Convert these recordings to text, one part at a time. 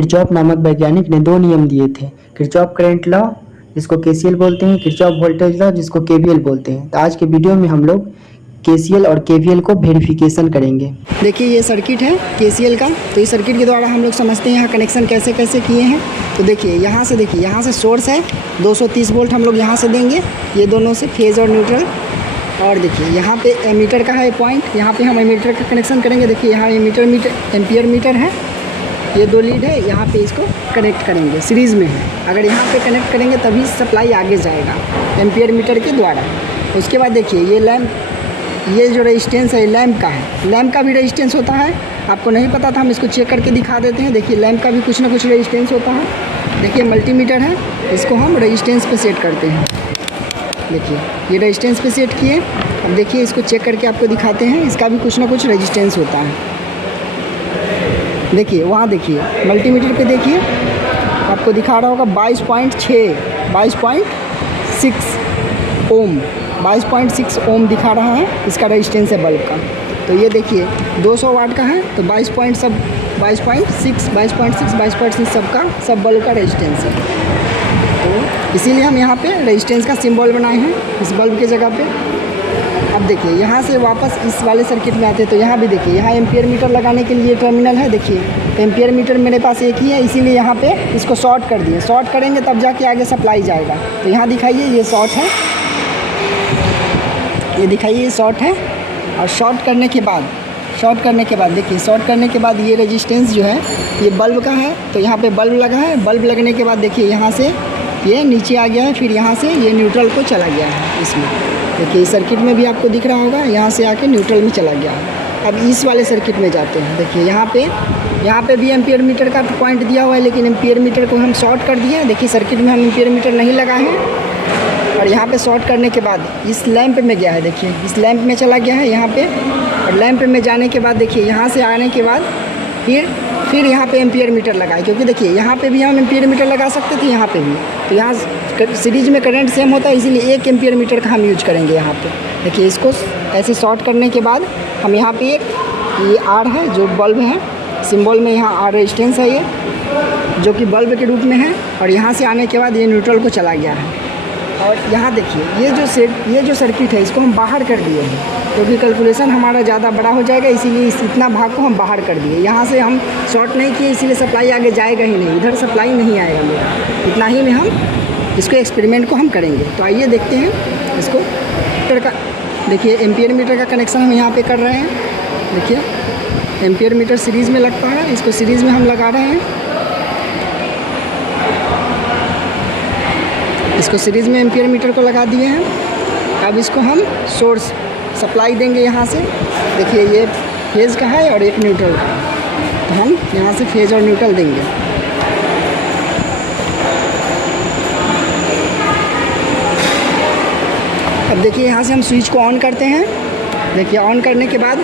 Kirchhoff नामक वैज्ञानिक ने दो नियम दिए थे, किरचॉफ करंट लॉ जिसको केसीएल बोलते हैं, किरचॉफ वोल्टेज लॉ जिसको केवीएल बोलते हैं। तो आज के वीडियो में हम लोग केसीएल और केवीएल को वेरिफिकेशन करेंगे। देखिए ये सर्किट है केसीएल का, तो इस सर्किट के द्वारा हम लोग समझते हैं यहाँ कनेक्शन कैसे कैसे किए हैं। तो देखिए यहाँ से सोर्स है 230 वोल्ट हम लोग यहाँ से देंगे, ये दोनों से फेज और न्यूट्रल। और देखिए यहाँ पे एमीटर का है पॉइंट, यहाँ पे हम एमीटर का कनेक्शन करेंगे। देखिए यहाँ एम्पियर मीटर है, ये दो लीड है, यहाँ पे इसको कनेक्ट करेंगे, सीरीज़ में है। अगर यहाँ पे कनेक्ट करेंगे तभी सप्लाई आगे जाएगा एम्पियर मीटर के द्वारा। उसके बाद देखिए ये लैंप, ये जो रेजिस्टेंस है लैंप का है, लैंप का भी रेजिस्टेंस होता है। आपको नहीं पता था, हम इसको चेक करके दिखा देते हैं। देखिए लैंप का भी कुछ ना कुछ रेजिस्टेंस होता है। देखिए मल्टीमीटर है, इसको हम रेजिस्टेंस पे सेट करते हैं। देखिए ये रेजिस्टेंस पे सेट किए। अब देखिए इसको चेक करके आपको दिखाते हैं, इसका भी कुछ ना कुछ रेजिस्टेंस होता है। देखिए वहाँ देखिए मल्टीमीटर पे देखिए, आपको दिखा रहा होगा 22.6 ओम, 22.6 ओम दिखा रहा है, इसका रेजिस्टेंस है बल्ब का। तो ये देखिए 200 वाट का है, तो 22.6 सबका सब बल्ब का रेजिस्टेंस है। तो इसीलिए हम यहाँ पे रेजिस्टेंस का सिंबल बनाए हैं इस बल्ब के जगह पे। अब देखिए यहाँ से वापस इस वाले सर्किट में आते हैं, तो यहाँ भी देखिए यहाँ एम्पियर मीटर लगाने के लिए टर्मिनल है। देखिए एम्पियर मीटर मेरे पास एक ही है, इसीलिए यहाँ पे इसको शॉर्ट कर दिए। शॉर्ट करेंगे तब जाके आगे सप्लाई जाएगा। तो यहाँ दिखाइए ये शॉर्ट है, ये दिखाइए ये शॉर्ट है। और शॉर्ट करने के बाद देखिए शॉर्ट करने के बाद ये रेजिस्टेंस जो है ये बल्ब का है, तो यहाँ पे बल्ब लगा है। बल्ब लगने के बाद देखिए यहाँ से ये नीचे आ गया है, फिर यहाँ से ये न्यूट्रल को चला गया है इसमें। देखिए इस सर्किट में भी आपको दिख रहा होगा, यहाँ से आके न्यूट्रल में चला गया है। अब इस वाले सर्किट में जाते हैं। देखिए यहाँ पे भी एम्पियर मीटर का पॉइंट दिया हुआ है, लेकिन एम्पियर मीटर को हम शॉर्ट कर दिए। देखिए सर्किट में हम एम्पियर मीटर नहीं लगाए हैं। और यहाँ पे शॉर्ट करने के बाद इस लैंप में गया है, देखिए इस लैंप में चला गया है यहाँ पे। और लैंप में जाने के बाद देखिए यहाँ से आने के बाद फिर यहाँ पे एम्पियर मीटर लगाए, क्योंकि देखिए यहाँ पे भी हम एम्पियर मीटर लगा सकते थे, यहाँ पे भी। तो यहाँ सीरीज में करंट सेम होता है, इसीलिए एक एम्पियर मीटर का हम यूज करेंगे यहाँ पे। देखिए इसको ऐसे शॉर्ट करने के बाद हम यहाँ पे एक ये आर है जो बल्ब है, सिंबल में यहाँ आर रेजिस्टेंस है ये, जो कि बल्ब के रूप में है। और यहाँ से आने के बाद ये न्यूट्रल को चला गया है। और यहाँ देखिए ये जो सर्किट है इसको हम बाहर कर दिए हैं, क्योंकि कैलकुलेशन हमारा ज़्यादा बड़ा हो जाएगा, इसीलिए इतना भाग को हम बाहर कर दिए। यहाँ से हम शॉर्ट नहीं किए, इसीलिए सप्लाई आगे जाएगा ही नहीं, इधर सप्लाई नहीं आएगा मेरा। इतना ही में हम इसको एक्सपेरिमेंट को हम करेंगे। तो आइए देखते हैं इसको मीटर का। देखिए एम्पियर मीटर का कनेक्शन हम यहाँ पे कर रहे हैं। देखिए एम्पियर मीटर सीरीज़ में लगता है, इसको सीरीज़ में हम लगा रहे हैं। इसको सीरीज़ में एम्पियर मीटर को लगा दिए हैं। अब इसको हम सोर्स सप्लाई देंगे यहाँ से। देखिए ये फेज़ का है और एक न्यूट्रल का, तो हम यहाँ से फेज़ और न्यूट्रल देंगे। अब देखिए यहाँ से हम स्विच को ऑन करते हैं। देखिए ऑन करने के बाद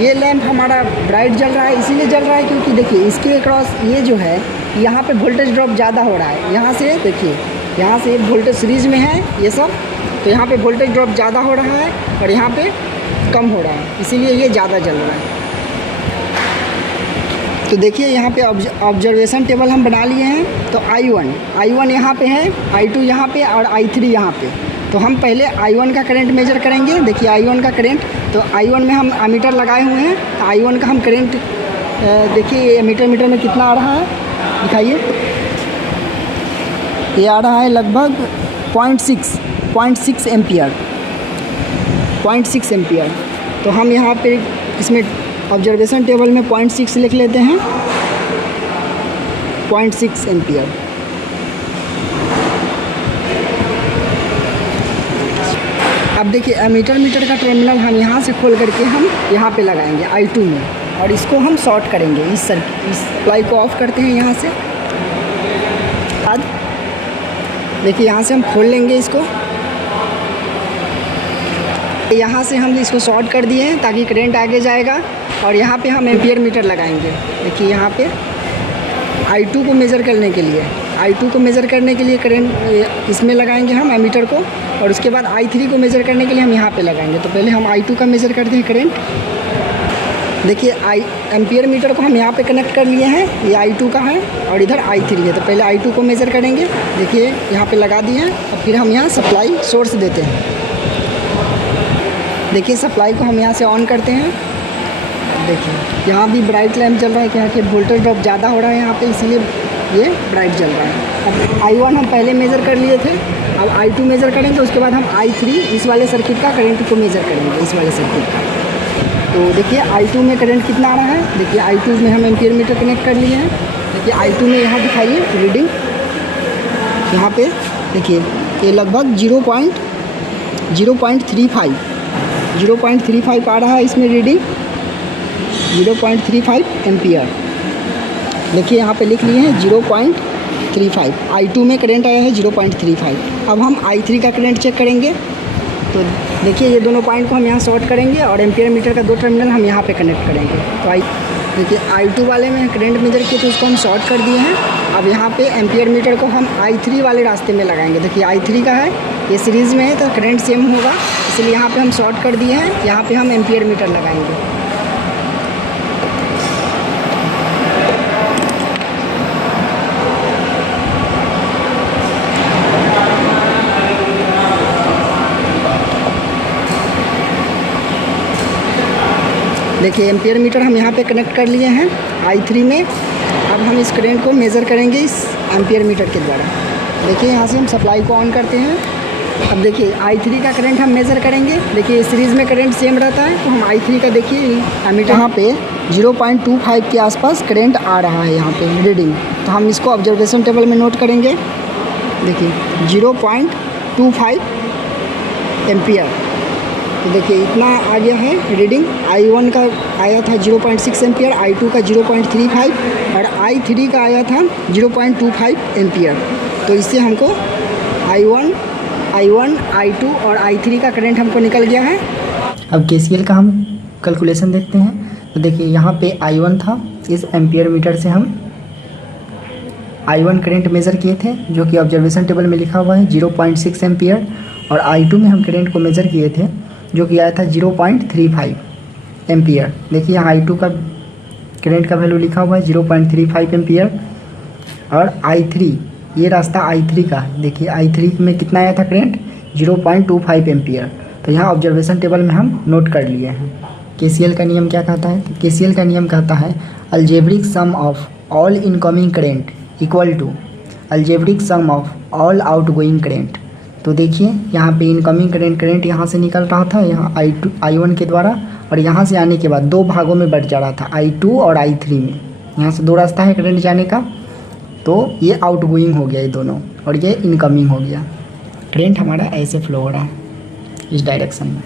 ये लैंप हमारा ब्राइट जल रहा है, इसीलिए जल रहा है क्योंकि देखिए इसके अक्रॉस ये जो है यहाँ पे वोल्टेज ड्रॉप ज़्यादा हो रहा है। यहाँ से देखिए यहाँ से वोल्टेज सीरीज़ में है ये सब, तो यहाँ पे वोल्टेज ड्रॉप ज़्यादा हो रहा है और यहाँ पे कम हो रहा है, इसीलिए ये ज़्यादा जल रहा है। तो देखिए यहाँ पे ऑब्जर्वेशन टेबल हम बना लिए हैं। तो I1 यहाँ पे है, I2 यहाँ पे और I3 यहाँ पे। तो हम पहले I1 का करंट मेजर करेंगे। देखिए I1 का करंट, तो I1 में हम एमीटर लगाए हुए हैं, तो I1 का हम करंट देखिए एमीटर में कितना आ रहा है दिखाइए। ये आ रहा है लगभग 0.6 एम्पियर, 0.6 एम्पियर। तो हम यहाँ पे इसमें ऑब्जर्वेशन टेबल में 0.6 लिख लेते हैं, 0.6 एम्पियर। अब देखिए एमीटर का टर्मिनल हम यहाँ से खोल करके हम यहाँ पे लगाएंगे I2 में, और इसको हम शॉर्ट करेंगे। इस सप्लाई को ऑफ करते हैं यहाँ से। बाद देखिए यहाँ से हम खोल लेंगे इसको, यहाँ से हम इसको शॉर्ट कर दिए हैं ताकि करंट आगे जाएगा। और यहाँ पे हम एम्पियर मीटर लगाएंगे। देखिए यहाँ पे I2 को मेज़र करने के लिए करंट इसमें लगाएंगे हम एमीटर को, और उसके बाद I3 को मेज़र करने के लिए हम यहाँ पे लगाएंगे। तो पहले हम I2 का मेज़र करते हैं करंट। देखिए एम्पियर मीटर को हम यहाँ पे कनेक्ट कर लिए हैं, ये I2 का है और इधर I3 है। तो पहले I2 को मेज़र करेंगे, देखिए यहाँ पे लगा दिए हैं और फिर हम यहाँ सप्लाई सोर्स देते हैं। देखिए सप्लाई को हम यहाँ से ऑन करते हैं, देखिए यहाँ भी ब्राइट लैम्प जल रहा है, क्या कि वोल्टेज ड्रॉप ज़्यादा हो रहा है यहाँ पे, इसीलिए ये ब्राइट जल रहा है। अब I1 हम पहले मेज़र कर लिए थे, अब I2 मेज़र करेंगे, उसके बाद हम I3 इस वाले सर्किट का करंट को मेज़र करेंगे, इस वाले सर्किट का। तो देखिए I2 में करंट कितना आ रहा है, देखिए I2 में हम एम्पियर मीटर कनेक्ट कर लिए हैं। देखिए I2 में यहाँ दिखाइए रीडिंग, यहाँ पे देखिए ये लगभग 0.35 आ रहा है इसमें रीडिंग, 0.35 एम्पियर। देखिए यहाँ पे लिख लिए हैं 0.35। I2 में करंट आया है 0.35। अब हम I3 का करंट चेक करेंगे। तो देखिए ये दोनों पॉइंट को हम यहाँ शॉर्ट करेंगे और एम्पियर मीटर का 2 टर्मिनल हम यहाँ पे कनेक्ट करेंगे। तो देखिए I2 वाले में करंट मेजर किए तो उसको हम शॉर्ट कर दिए हैं। अब यहाँ पे एम्पियर मीटर को हम I3 वाले रास्ते में लगाएंगे। देखिए I3 का है, ये सीरीज़ में है तो करंट सेम होगा, इसलिए यहाँ पे हम शॉर्ट कर दिए हैं। यहाँ पे हम एम्पियर मीटर लगाएंगे। देखिए एम्पियर मीटर हम यहाँ पे कनेक्ट कर लिए हैं I3 में। अब हम इस करंट को मेज़र करेंगे इस एम्पियर मीटर के द्वारा। देखिए यहाँ से हम सप्लाई को ऑन करते हैं। अब देखिए I3 का करंट हम मेज़र करेंगे। देखिए सीरीज़ में करंट सेम रहता है, तो हम I3 का देखिए एमीटर यहाँ पे 0.25 के आसपास करंट आ रहा है यहाँ पे रीडिंग। तो हम इसको ऑब्जर्वेशन टेबल में नोट करेंगे। देखिए 0.25 एम्पियर। तो देखिए इतना आ गया है रीडिंग। I1 का आया था 0.6 एम्पियर, I2 का 0.35 और I3 का आया था 0.25 एम्पियर। तो इससे हमको I1, I2 और I3 का करंट हमको निकल गया है। अब KCL का हम कैलकुलेशन देखते हैं। तो देखिए यहाँ पे I1 था, इस एम्पियर मीटर से हम I1 करंट मेज़र किए थे जो कि ऑब्जर्वेशन टेबल में लिखा हुआ है 0.6 एम्पियर, और I2 में हम करंट को मेज़र किए थे जो कि आया था 0.35 एम्पियर। देखिए यहाँ I2 का करंट का वैल्यू लिखा हुआ है 0.35 एम्पियर, और I3 ये रास्ता I3 का, देखिए I3 में कितना आया था करंट 0.25 एम्पियर। तो यहाँ ऑब्जर्वेशन टेबल में हम नोट कर लिए हैं। KCL का नियम क्या कहता है? KCL का नियम कहता है algebraic sum of all incoming current equal to algebraic sum of all outgoing current. तो देखिए यहाँ पे इनकमिंग करंट यहाँ से निकल रहा था, यहाँ I1 के द्वारा, और यहाँ से आने के बाद 2 भागों में बट जा रहा था, I2 और I3 में। यहाँ से 2 रास्ता है करंट जाने का, तो ये आउटगोइंग हो गया ये दोनों, और ये इनकमिंग हो गया। करंट हमारा ऐसे फ्लो हो रहा है इस डायरेक्शन में,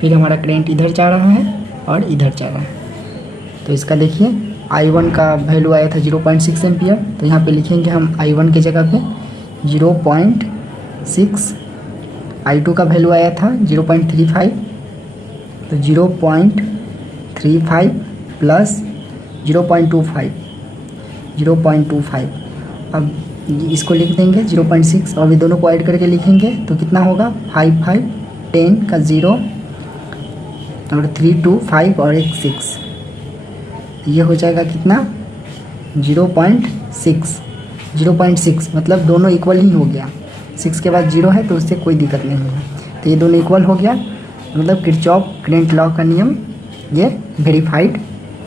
फिर हमारा करंट इधर जा रहा है और इधर जा रहा है। तो इसका देखिए I1 का वैल्यू आया था 0.6 एम्पियर, तो यहाँ पे लिखेंगे हम I1 की जगह पे 0.6, I2 का वैल्यू आया था 0.35, तो 0.35 प्लस 0.25। अब इसको लिख देंगे 0.6 और ये दोनों को ऐड करके लिखेंगे तो कितना होगा 5 5 10 का 0 और 3 2 5 और 1 6, ये हो जाएगा कितना 0.6 मतलब दोनों इक्वल ही हो गया। 6 के बाद 0 है तो उससे कोई दिक्कत नहीं है, तो ये दोनों इक्वल हो गया, मतलब किरचॉफ करंट लॉ का नियम ये वेरीफाइड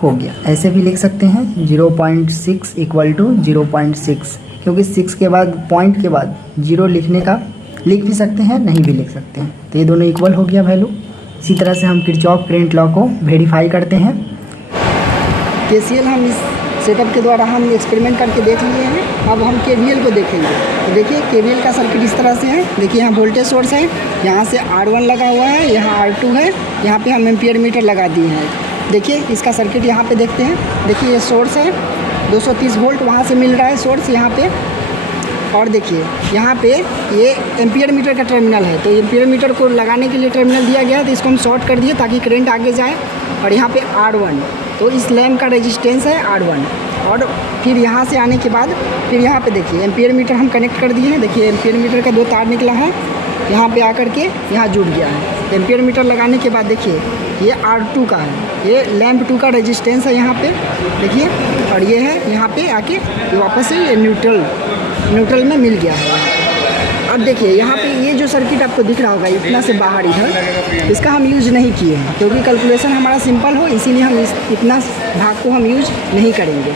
हो गया। ऐसे भी लिख सकते हैं 0.6 इक्वल टू 0.6, क्योंकि 6 के बाद पॉइंट के बाद 0 लिखने का लिख भी सकते हैं, नहीं भी लिख सकते हैं, तो ये दोनों इक्वल हो गया वैल्यू। इसी तरह से हम किरचॉफ करंट लॉ को वेरीफाई करते हैं। KCL हम इस सेटअप के द्वारा हम एक्सपेरिमेंट करके देख लिए हैं। अब हम KVL को देखेंगे। तो देखिए KVL का सर्किट इस तरह से है। देखिए यहाँ वोल्टेज सोर्स है, यहाँ से R1 लगा हुआ है, यहाँ R2 है, यहाँ पे हम एम्पियर मीटर लगा दिए हैं। देखिए इसका सर्किट यहाँ पे देखते हैं। देखिए ये सोर्स है 230 वोल्ट, वहाँ से मिल रहा है सोर्स यहाँ पे, और देखिए यहाँ पे ये एम्पियर मीटर का टर्मिनल है, तो एम्पियर मीटर को लगाने के लिए टर्मिनल दिया गया है, तो इसको हम शॉर्ट कर दिए ताकि करंट आगे जाए। और यहाँ पे R1, तो इस लैम्प का रेजिस्टेंस है R1, और फिर यहाँ से आने के बाद फिर यहाँ पे देखिए एम्पियर मीटर हम कनेक्ट कर दिए हैं। देखिए एम्पियर मीटर का 2 तार निकला है, यहाँ पे आकर के यहाँ जुड़ गया है। एम्पियर मीटर लगाने के बाद देखिए ये R2 का है, ये लैंप 2 का रेजिस्टेंस है यहाँ पे देखिए, और ये है यहाँ पे आके ये वापस से ये न्यूट्रल में मिल गया है। अब देखिए यहाँ पे ये जो सर्किट आपको दिख रहा होगा इतना से बाहर इधर, इसका हम यूज़ नहीं किए हैं क्योंकि कैलकुलेशन हमारा सिंपल हो, इसीलिए हम इतना भाग को हम यूज़ नहीं करेंगे।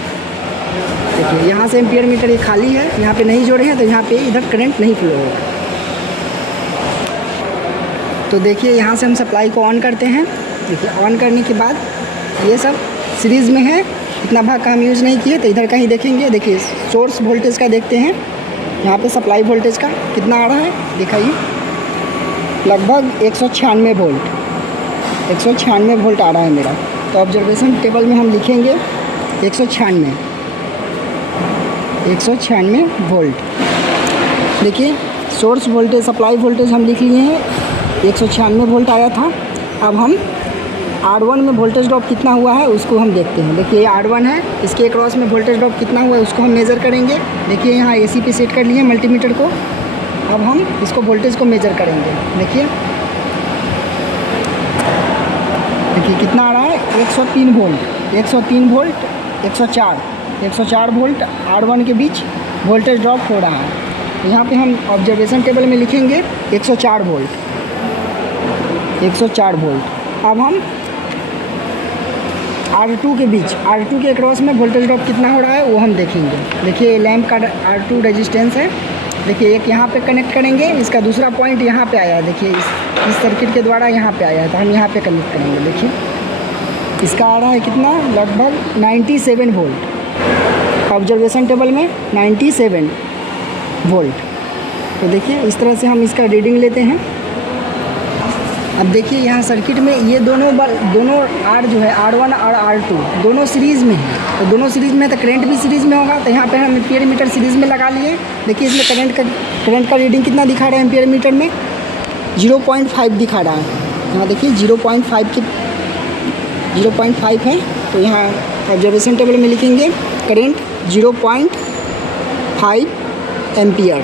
देखिए यहाँ से एम्पियर मीटर ये खाली है, यहाँ पे नहीं जोड़े हैं तो यहाँ पे इधर करंट नहीं फ्लो होगा। तो देखिए यहाँ से हम सप्लाई को ऑन करते हैं। देखिए ऑन करने के बाद ये सब सीरीज़ में है, इतना भाग का हम यूज़ नहीं किए, तो इधर का ही देखेंगे। देखिए सोर्स वोल्टेज का देखते हैं, यहाँ पे सप्लाई वोल्टेज का कितना आ रहा है दिखाइए, लगभग 196 वोल्ट, 196 वोल्ट आ रहा है मेरा। तो ऑब्जर्वेशन टेबल में हम लिखेंगे 196 वोल्ट। देखिए सोर्स वोल्टेज सप्लाई वोल्टेज हम लिख लिए हैं, 196 वोल्ट आया था। अब हम R1 में वोल्टेज ड्रॉप कितना हुआ है उसको हम देखते हैं। देखिए ये R1 है, इसके अक्रॉस में वोल्टेज ड्रॉप कितना हुआ है उसको हम मेज़र करेंगे। देखिए यहाँ AC पे सेट कर लिए मल्टीमीटर को, अब हम इसको वोल्टेज को मेज़र करेंगे। देखिए कितना आ रहा है, 103 वोल्ट, 103 वोल्ट, 104 वोल्ट R1 के बीच वोल्टेज ड्रॉप हो रहा है। तो यहाँ पे हम ऑब्जर्वेशन टेबल में लिखेंगे 104 वोल्ट। अब हम R2 के बीच, R2 के अक्रॉस में वोल्टेज ड्रॉप कितना हो रहा है वो हम देखेंगे। देखिए लैंप का R2 रेजिस्टेंस है, देखिए एक यहाँ पे कनेक्ट करेंगे, इसका दूसरा पॉइंट यहाँ पे आया है। देखिए इस सर्किट के द्वारा यहाँ पे आया है, तो हम यहाँ पे कनेक्ट करेंगे। देखिए इसका आ रहा है कितना, लगभग 97 वोल्ट, ऑब्जर्वेशन टेबल में 97 वोल्ट। तो देखिए इस तरह से हम इसका रीडिंग लेते हैं। अब देखिए यहाँ सर्किट में ये दोनों R जो है R1 और R2 दोनों सीरीज़ में है, तो दोनों सीरीज़ में तो करंट भी सीरीज़ में होगा। तो यहाँ पे हम एम्पियर मीटर सीरीज़ में लगा लिए। देखिए इसमें करंट का रीडिंग कितना दिखा रहा है एम्पियर मीटर में, 0.5 दिखा रहा है। यहाँ देखिए 0.5 है, तो यहाँ ऑब्जर्वेशन टेबल में लिखेंगे करंट 0.5 एम्पियर।